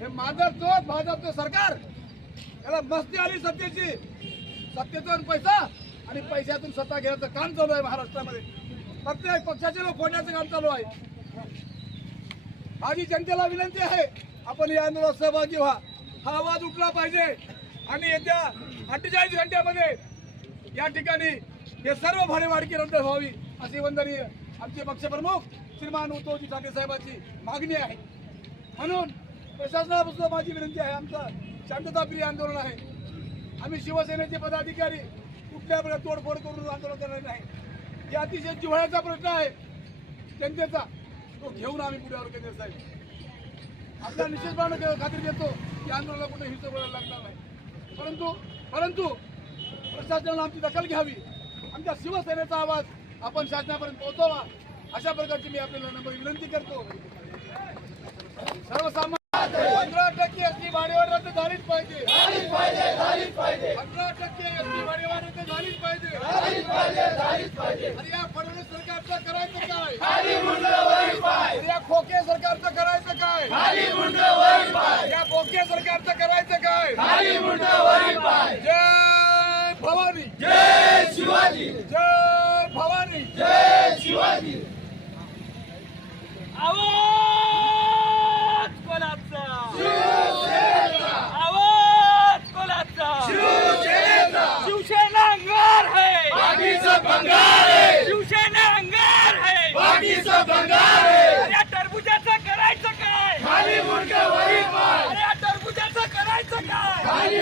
हे माधवचं सरकार. याला मस्ती सत्तेची. सत्तेतून पैसा आणि पैशातून सत्ता घेण्याचं काम चालू आहे महाराष्ट्रामध्ये. प्रत्येक पक्षाचे लोक फोडण्याचं काम चालू आहे. माझी जनतेला विनंती आहे आपण या आंदोलनात सहभागी व्हा. हा आवाज उठला पाहिजे. आणि येत्या अठ्ठेचाळीस घंट्यामध्ये या ठिकाणी हे सर्व भाडेवाडकी रद्द व्हावी अशी वंदनीय आमचे पक्षप्रमुख श्रीमान उद्धवजी ठाकरे साहेबांची मागणी आहे. म्हणून प्रशासनापासून माझी विनंती आहे आमचं शांतताप्रिय आंदोलन आहे. आम्ही शिवसेनेचे पदाधिकारी कुठल्या प्रकारे तोडफोड करून आंदोलन करणार नाही. हे अतिशय जिव्हाळ्याचा प्रश्न आहे. जनतेचा तो घेऊन आम्ही पुढे आलो केंद्र साहेब. आपल्या निश्चितपणे खात्री देतो की आंदोलनाला कुठे हिंसा बोलायला लागणार नाही. परंतु परंतु प्रशासनानं आमची दखल घ्यावी. आमच्या शिवसेनेचा आवाज आपण शासनापर्यंत पोहोचवा. अशा प्रकारची मी आपल्याला नंबर विनंती करतो. सर्वसामान्य पंधरा टक्के एसटी भाडेवाढ रद्द झालीच पाहिजे. पंधरा टक्के एसटी भाडेवाढ रद्द झालीच पाहिजे. आणि या फडणवीस सरकारचं करायचं काय? या खोके सरकारचं करायचं काय? या बोके सरकारचं करायचं काय जय भवानी जय शिवाजी जय भवानी जय शिवाजी आवाज कोणाचा आवाज कोणाचा शिवसेना अंगार है बाकीचा शिवसेना अंगार है अरे या टरबुजाचं करायचं काय खाली मुंड वरी पाय अरे या टरबुजाचं करायचं काय खाली